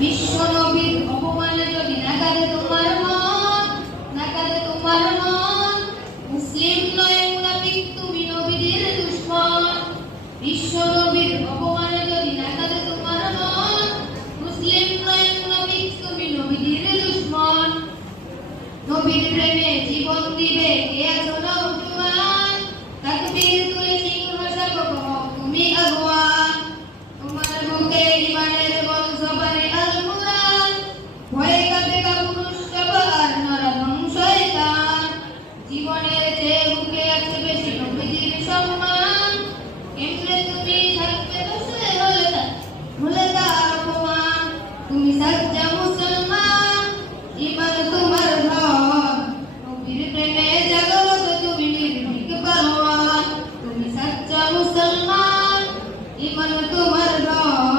বিশ্ব নবীর অপমানে যদি নাকাদে তোমার মন, নাকাদে তোমার মন, মুসলিম নয় মুনাফিক তুমি নবীদের দুশমন। বিশ্ব নবীর অপমানে যদি নাকাদে তোমার মন, মুসলিম নয় মুনাফিক তুমি নবীদের দুশমন। নবীর প্রেমে জীবন দিবে কে আছো নওজোয়ান, তাকবীর তুলে সিংহ শাবক হও তুমি আগুয়ান। তোমার বুকে ঈমানের বল জবানে আল কুরআন, ভয়ে কাঁপে কাপুরুষ সবার নরধম শয়তান। জীবনের চেয়ে বুকে আছে বেশি নবীজির সম্মান, কেমনে তুমি থাকতে বসে হলে তার অপমান। তুমি সাচ্চা মুসলমান, ঈমান তোমার ধন, নবীর প্রেমে জাগ্রত তুমি নির্ভীক পালোয়ান। তুমি সাচ্চা মুসলমান, ঈমান তোমার ধন।